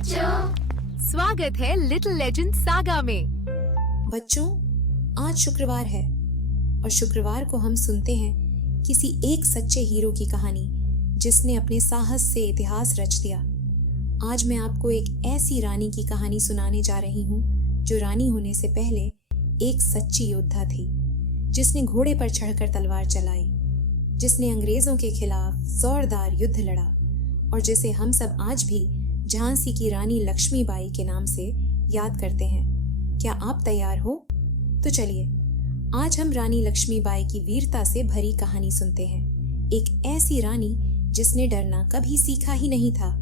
बच्चों, स्वागत है लिटिल लेजेंड सागा में। बच्चों, आज शुक्रवार है और शुक्रवार को हम सुनते हैं किसी एक सच्चे हीरो की कहानी जिसने अपने साहस से इतिहास रच दिया। आज मैं आपको एक ऐसी रानी की कहानी सुनाने जा रही हूँ जो रानी होने से पहले एक सच्ची योद्धा थी, जिसने घोड़े पर चढ़कर तलवार चलाई, जिसने अंग्रेजों के खिलाफ जोरदार युद्ध लड़ा और जिसे हम सब आज भी झांसी की रानी लक्ष्मीबाई के नाम से याद करते हैं। क्या आप तैयार हो? तो चलिए आज हम रानी लक्ष्मीबाई की वीरता से भरी कहानी सुनते हैं। एक ऐसी रानी जिसने डरना कभी सीखा ही नहीं था।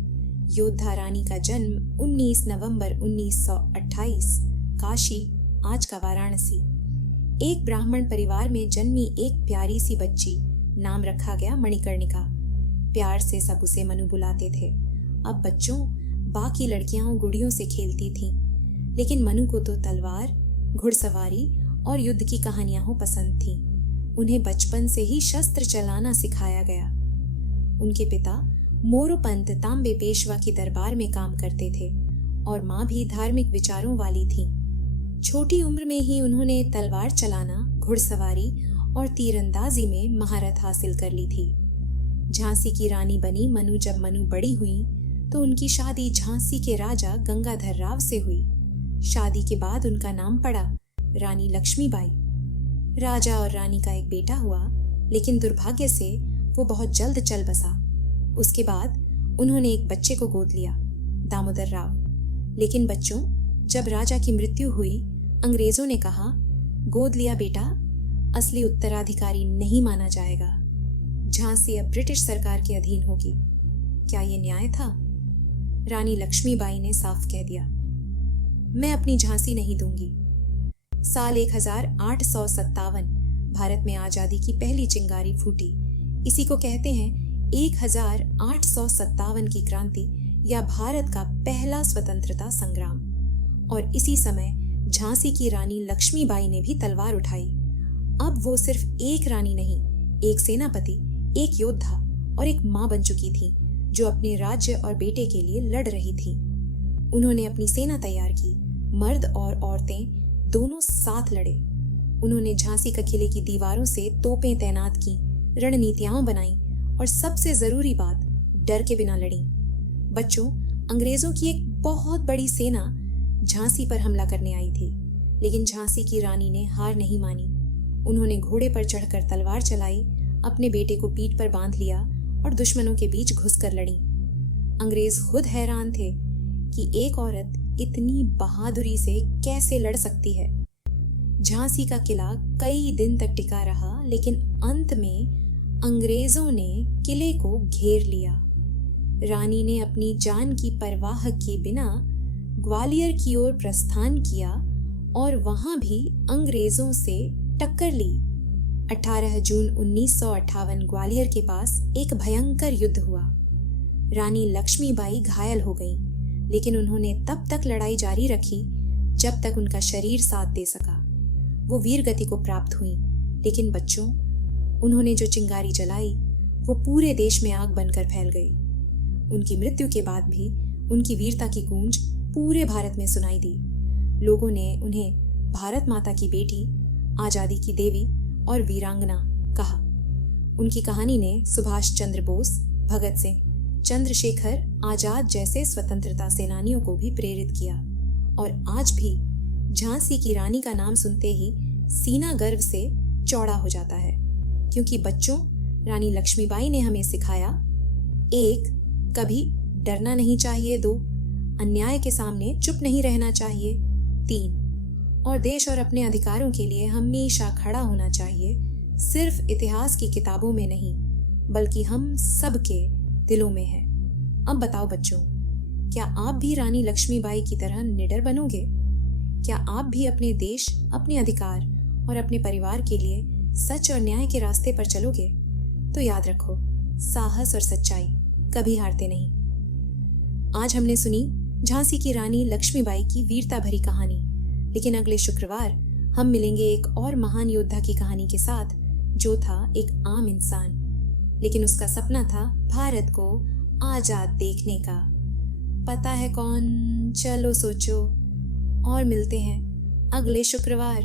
योद्धा रानी का जन्म 19 नवंबर 1928 काशी, आज का वाराणसी। एक ब्राह्मण परिवार में जन्मी एक प्यारी सी बच्ची, नाम रखा गया मणिकर्णिका। प्यार से सब उसे मनु बुलाते थे। अब बच्चों, बाकी लड़कियां गुड़ियों से खेलती थीं, लेकिन मनु को तो तलवार, घुड़सवारी और युद्ध की कहानियां हो पसंद थीं। उन्हें बचपन से ही शस्त्र चलाना सिखाया गया। उनके पिता मोरोपंत तांबे पेशवा की दरबार में काम करते थे और माँ भी धार्मिक विचारों वाली थी। छोटी उम्र में ही उन्होंने तलवार चलाना, घुड़सवारी और तीरंदाजी में महारत हासिल कर ली थी। झांसी की रानी बनी मनु जब मनु बड़ी हुई तो उनकी शादी झांसी के राजा गंगाधर राव से हुई। शादी के बाद उनका नाम पड़ा रानी लक्ष्मीबाई। राजा और रानी का एक बेटा हुआ, लेकिन दुर्भाग्य से वो बहुत जल्द चल बसा। उसके बाद उन्होंने एक बच्चे को गोद लिया, दामोदर राव। लेकिन बच्चों, जब राजा की मृत्यु हुई, अंग्रेजों ने कहा, गोद लिया बेटा, असली उत्तराधिकारी नहीं माना जाएगा। झांसी अब ब्रिटिश सरकार के अधीन होगी। क्या ये न्याय था? रानी लक्ष्मीबाई ने साफ कह दिया, मैं अपनी झांसी नहीं दूंगी। साल 1857 भारत में आजादी की पहली चिंगारी फूटी। इसी को कहते हैं 1857 की क्रांति या भारत का पहला स्वतंत्रता संग्राम। और इसी समय झांसी की रानी लक्ष्मीबाई ने भी तलवार उठाई। अब वो सिर्फ एक रानी नहीं, एक सेनापति, एक योद्धा और एक मां बन चुकी थी, जो अपने राज्य और बेटे के लिए लड़ रही थी। उन्होंने अपनी सेना तैयार की, मर्द और औरतें दोनों साथ लड़े। उन्होंने झांसी के किले की दीवारों से तोपें तैनात की, रणनीतियां बनाई और सबसे जरूरी बात, डर के बिना लड़ी। बच्चों, अंग्रेजों की एक बहुत बड़ी सेना झांसी पर हमला करने आई थी, लेकिन झांसी की रानी ने हार नहीं मानी। उन्होंने घोड़े पर चढ़कर तलवार चलाई, अपने बेटे को पीठ पर बांध लिया और दुश्मनों के बीच घुसकर लड़ी। अंग्रेज खुद हैरान थे कि एक औरत इतनी बहादुरी से कैसे लड़ सकती है। झांसी का किला कई दिन तक टिका रहा, लेकिन अंत में अंग्रेजों ने किले को घेर लिया। रानी ने अपनी जान की परवाह किए बिना ग्वालियर की ओर प्रस्थान किया और वहां भी अंग्रेजों से टक्कर ली। 18 जून 1958 ग्वालियर के पास एक भयंकर युद्ध हुआ। रानी लक्ष्मीबाई घायल हो गई, लेकिन उन्होंने तब तक लड़ाई जारी रखी जब तक उनका शरीर साथ दे सका। वो वीर गति को प्राप्त हुई, लेकिन बच्चों, उन्होंने जो चिंगारी जलाई वो पूरे देश में आग बनकर फैल गई। उनकी मृत्यु के बाद भी उनकी वीरता की गूंज पूरे भारत में सुनाई दी। लोगों ने उन्हें भारत माता की बेटी, आजादी की देवी और वीरांगना कहा। उनकी कहानी ने सुभाष चंद्र बोस, भगत सिंह, चंद्रशेखर आजाद जैसे स्वतंत्रता सेनानियों को भी प्रेरित किया। और आज भी झांसी की रानी का नाम सुनते ही सीना गर्व से चौड़ा हो जाता है, क्योंकि बच्चों, रानी लक्ष्मीबाई ने हमें सिखाया, 1, कभी डरना नहीं चाहिए। 2, अन्याय के सामने चुप नहीं रहना चाहिए। 3, और देश और अपने अधिकारों के लिए हमेशा खड़ा होना चाहिए, सिर्फ इतिहास की किताबों में नहीं, बल्कि हम सबके दिलों में है। अब बताओ बच्चों, क्या आप भी रानी लक्ष्मीबाई की तरह निडर बनोगे? क्या आप भी अपने देश, अपने अधिकार और अपने परिवार के लिए सच और न्याय के रास्ते पर चलोगे? तो याद रखो, साहस और सच्चाई कभी हारते नहीं। आज हमने सुनी झांसी की रानी लक्ष्मीबाई की वीरता भरी कहानी, लेकिन अगले शुक्रवार हम मिलेंगे एक और महान योद्धा की कहानी के साथ, जो था एक आम इंसान, लेकिन उसका सपना था भारत को आजाद देखने का। पता है कौन? चलो सोचो और मिलते हैं अगले शुक्रवार।